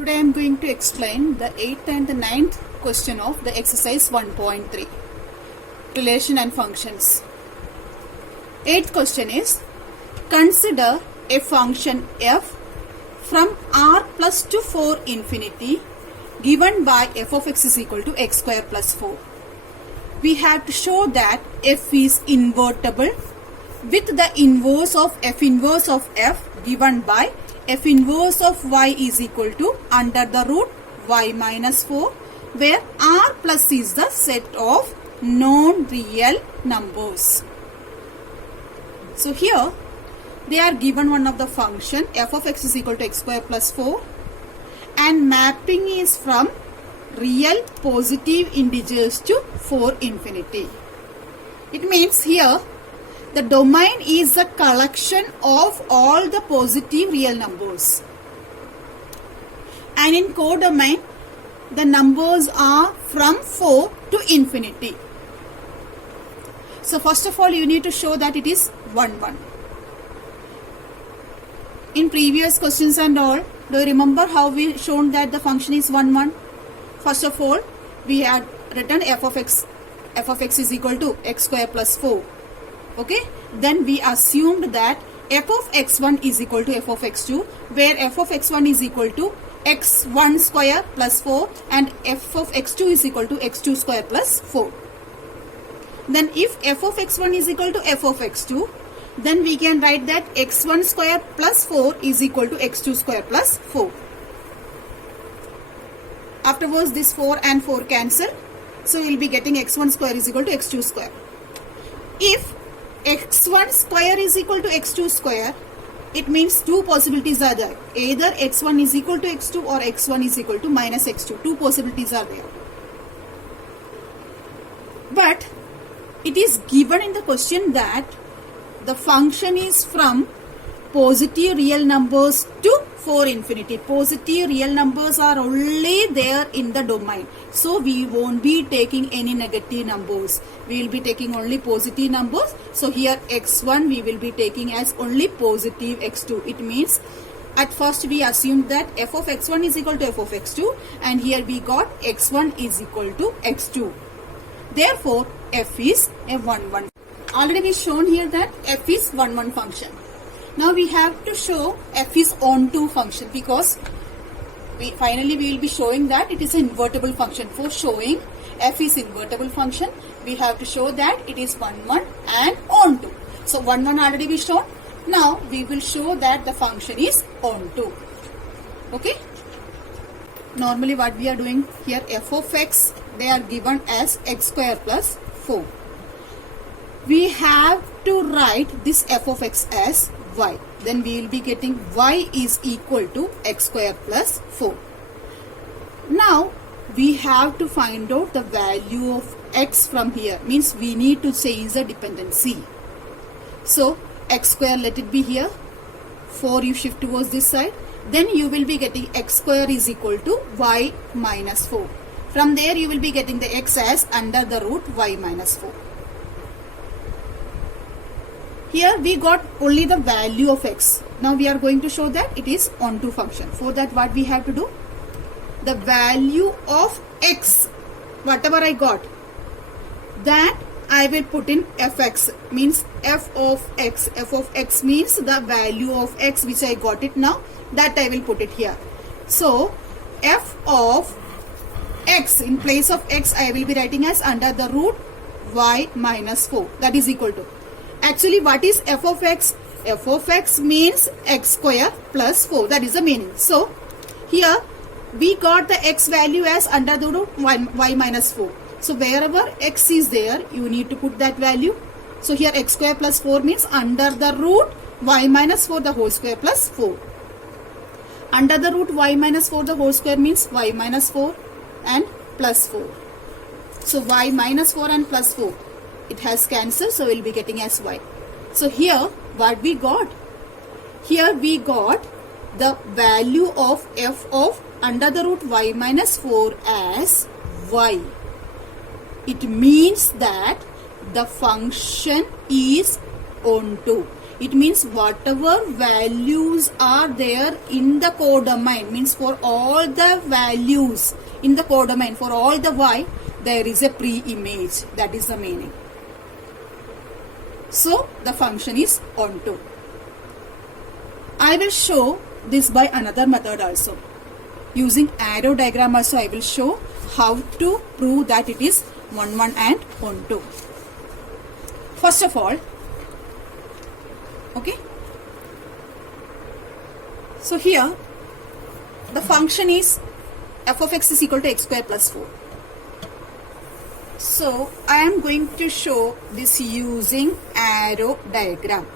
Today I am going to explain the 8th and the 9th question of the exercise 1.3 relation and functions. 8th question is, consider a function f from r plus to 4 infinity given by f of x is equal to x square plus 4. We have to show that f is invertible with the inverse of f given by f inverse of y is equal to under the root y minus 4, where r plus is the set of non-real numbers. So here they are given one of the function f of x is equal to x square plus 4 and mapping is from real positive integers to 4 infinity. It means here the domain is the collection of all the positive real numbers. And in codomain, the numbers are from 4 to infinity. So first of all, you need to show that it is 1, 1. In previous questions and all, do you remember how we shown that the function is 1, 1? First of all, we had written f of x is equal to x square plus 4. Okay, then we assumed that f of x1 is equal to f of x2, where f of x1 is equal to x1 square plus 4 and f of x2 is equal to x2 square plus 4. Then if f of x1 is equal to f of x2, then we can write that x1 square plus 4 is equal to x2 square plus 4. Afterwards, this 4 and 4 cancel. So we will be getting x1 square is equal to x2 square. If x1 square is equal to x2 square, it means two possibilities are there. Either x1 is equal to x2 or x1 is equal to minus x2. Two possibilities are there. But it is given in the question that the function is from positive real numbers to 4 infinity. Positive real numbers are only there in the domain. So we won't be taking any negative numbers. We will be taking only positive numbers. So here x1 we will be taking as only positive x2. It means at first we assumed that f of x1 is equal to f of x2 and here we got x1 is equal to x2. Therefore f is a 1, 1. Already we shown here that f is 1, 1 function. Now we have to show f is onto function because finally we will be showing that it is an invertible function. For showing f is invertible function, we have to show that it is 1, 1 and onto. So 1, 1 already we shown. Now we will show that the function is onto. Okay. Normally what we are doing here, f of x, they are given as x square plus 4. We have to write this f of x as y. Then we will be getting y is equal to x square plus 4. Now we have to find out the value of x from here. Means we need to change the dependency. So x square, let it be here. 4 you shift towards this side. Then you will be getting x square is equal to y minus 4. From there you will be getting the x as under the root y minus 4. Here we got only the value of x. Now we are going to show that it is onto function. For that what we have to do? The value of x, whatever I got, that I will put in fx, means f of x. F of x means the value of x which I got it now, that I will put it here. So f of x, in place of x I will be writing as under the root y minus 4, that is equal to. Actually, what is f of x? F of x means x square plus 4. That is the meaning. So, here we got the x value as under the root y minus 4. So, wherever x is there, you need to put that value. So, here x square plus 4 means under the root y minus 4 the whole square plus 4. Under the root y minus 4 the whole square means y minus 4 and plus 4. So, y minus 4 and plus 4. It has cancelled, so we will be getting as y. So here what we got? Here we got the value of f of under the root y minus 4 as y. It means that the function is onto. It means whatever values are there in the codomain, means for all the values in the codomain, for all the y, there is a pre-image. That is the meaning. So the function is onto. I will show this by another method also. Using arrow diagram also I will show how to prove that it is 1, 1 and onto. First of all, okay, so here the function is f of x is equal to x square plus 4. So I am going to show this using arrow diagram.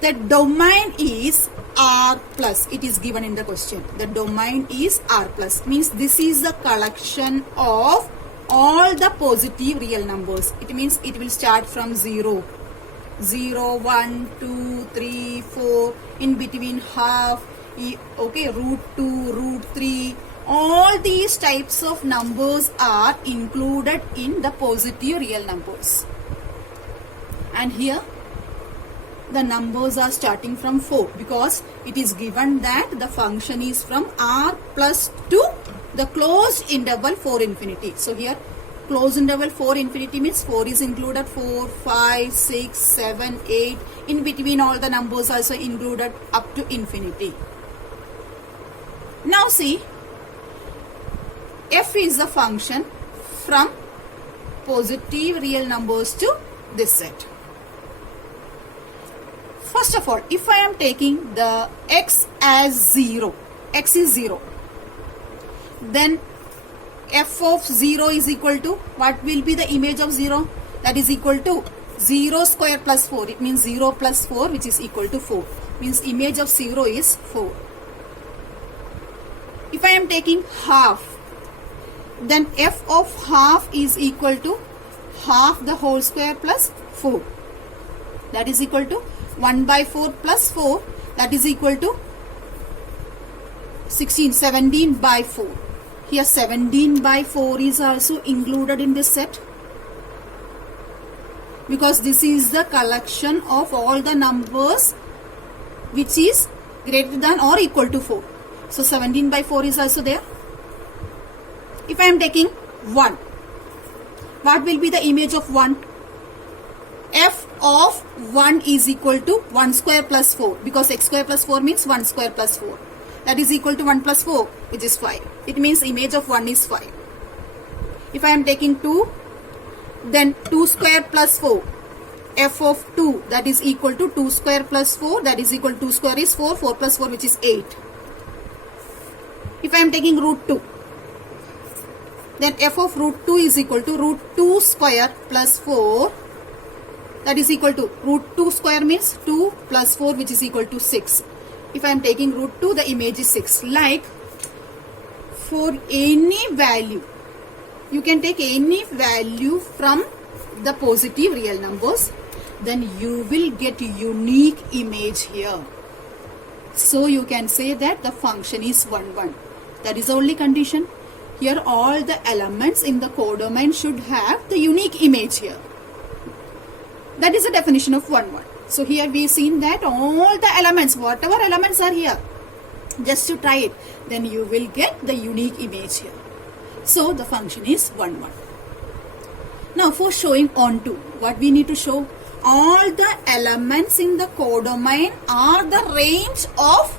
The domain is R plus. It is given in the question. The domain is R plus. Means this is the collection of all the positive real numbers. It means it will start from 0. 0, 1, 2, 3, 4. In between half. Okay, root 2, root 3. All these types of numbers are included in the positive real numbers. And here the numbers are starting from 4 because it is given that the function is from R plus to the closed interval 4 infinity. So here closed interval 4 infinity means 4 is included, 4, 5, 6, 7, 8. In between all the numbers also included up to infinity. Now see, f is the function from positive real numbers to this set. First of all, if I am taking the x as 0, x is 0, then f of 0 is equal to, what will be the image of 0? That is equal to 0 square plus 4. It means 0 plus 4 which is equal to 4. Means image of 0 is 4. If I am taking half, then f of half is equal to half the whole square plus 4. That is equal to 1 by 4 plus 4, that is equal to 16, 17 by 4. Here 17 by 4 is also included in this set because this is the collection of all the numbers which is greater than or equal to 4. So 17 by 4 is also there. If I am taking 1, what will be the image of 1? F of 1 is equal to 1 square plus 4 because x square plus 4 means 1 square plus 4. That is equal to 1 plus 4 which is 5. It means image of 1 is 5. If I am taking 2, then 2 square plus 4. F of 2 that is equal to 2 square plus 4, that is equal to 2 square is 4, 4 plus 4 which is 8. If I am taking root 2, then f of root 2 is equal to root 2 square plus 4, that is equal to root 2 square means 2 plus 4 which is equal to 6. If I am taking root 2, the image is 6. Like for any value, you can take any value from the positive real numbers, then you will get unique image here. So you can say that the function is 1, 1. That is the only condition. Here all the elements in the codomain should have the unique image here. That is the definition of 1, 1. So here we seen that all the elements, whatever elements are here, just to try it, then you will get the unique image here. So the function is 1, 1. Now for showing onto, what we need to show? All the elements in the codomain are the range of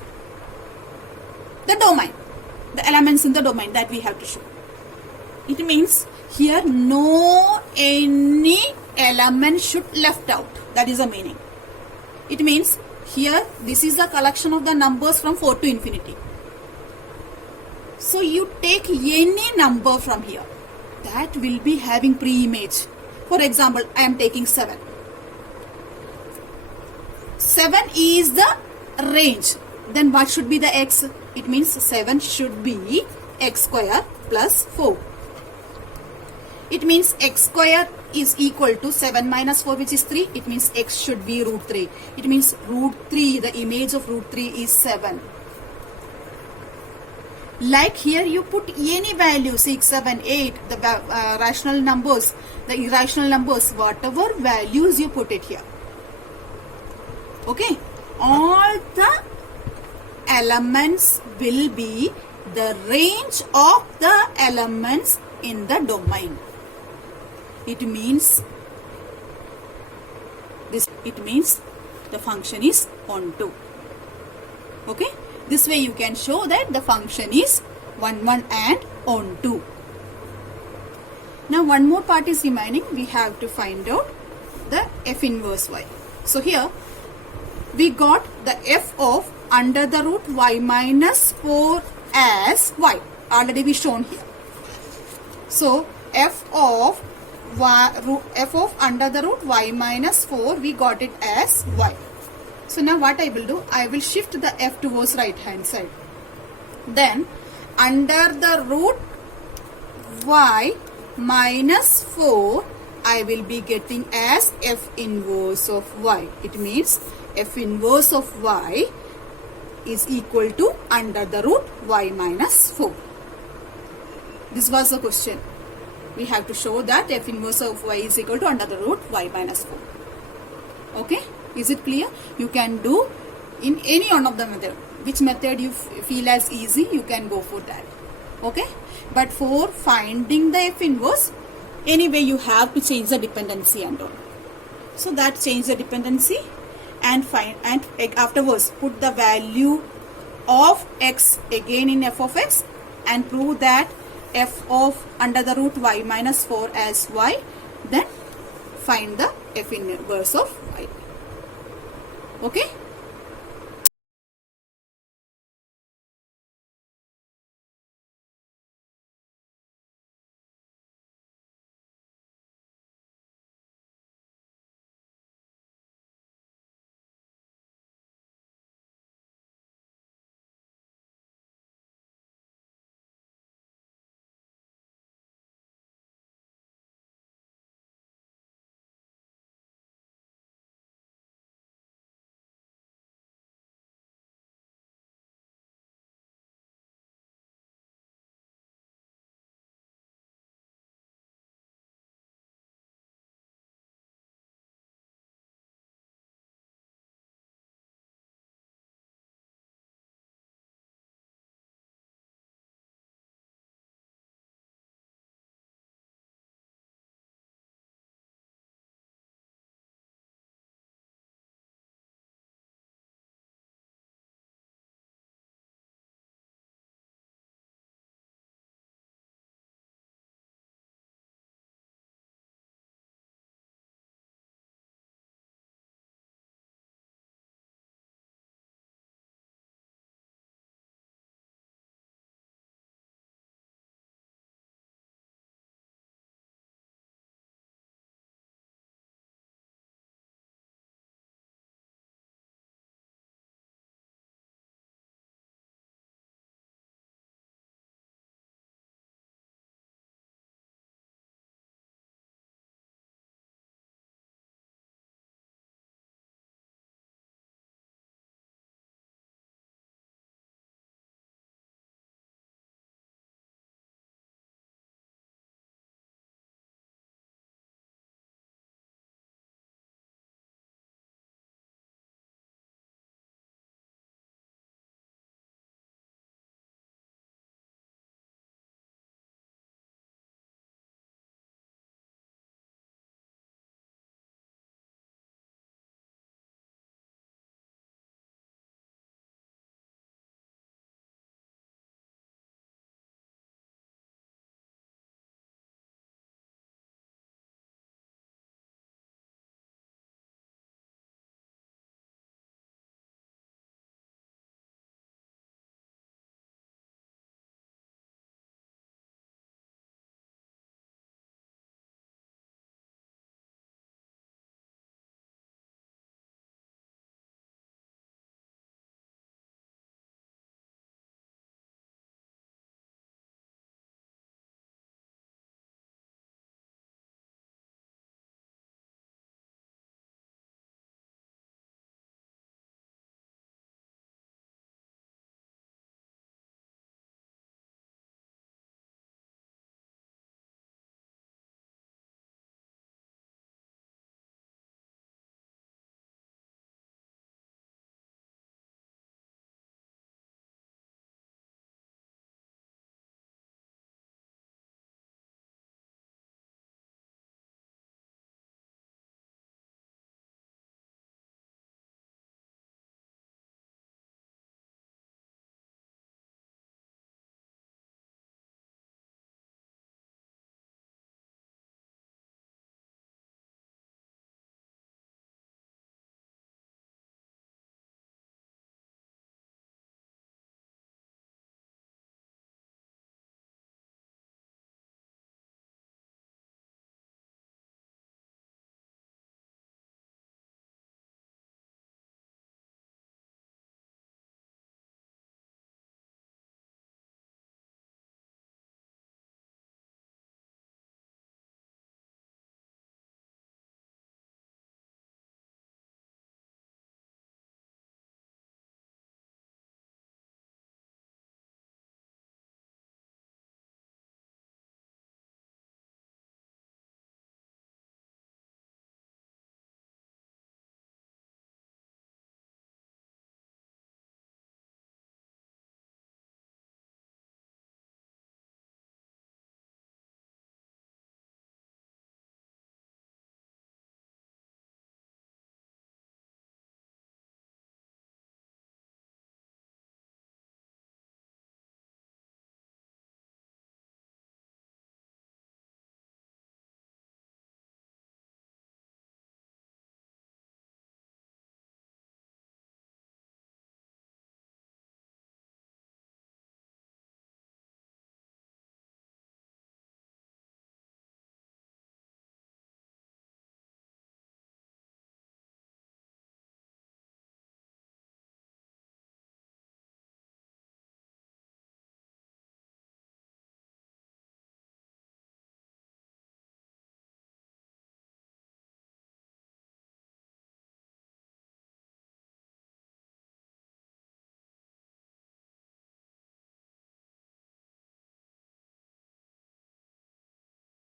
the domain. The elements in the domain that we have to show. It means here no any element should left out. That is the meaning. It means here this is the collection of the numbers from 4 to infinity. So you take any number from here that will be having pre-image. For example, I am taking 7. 7 is the range. Then what should be the x? It means 7 should be x square plus 4. It means x square is equal to 7 minus 4 which is 3. It means x should be root 3. It means root 3, the image of root 3 is 7. Like here you put any value, 6, 7, 8, the rational numbers, the irrational numbers, whatever values you put it here. Okay, all the elements will be the range of the elements in the domain. It means the function is onto. Okay, this way you can show that the function is 1, 1 and onto. Now one more part is remaining. We have to find out the f inverse y. So here we got the f of under the root y minus 4 as y. Already we shown here. So f of under the root y minus 4, we got it as y. So now what I will do, I will shift the f towards right hand side. Then under the root y minus 4, I will be getting as f inverse of y. It means f inverse of y is equal to under the root y minus 4. This was the question. We have to show that f inverse of y is equal to under the root y minus 4. Okay, is it clear? You can do in any one of the method. Which method you feel as easy, you can go for that. Okay, but for finding the f inverse, anyway you have to change the dependency and all. So that change the dependency and find, and afterwards put the value of x again in f of x and prove that f of under the root y minus 4 as y, then find the f inverse of y. Okay.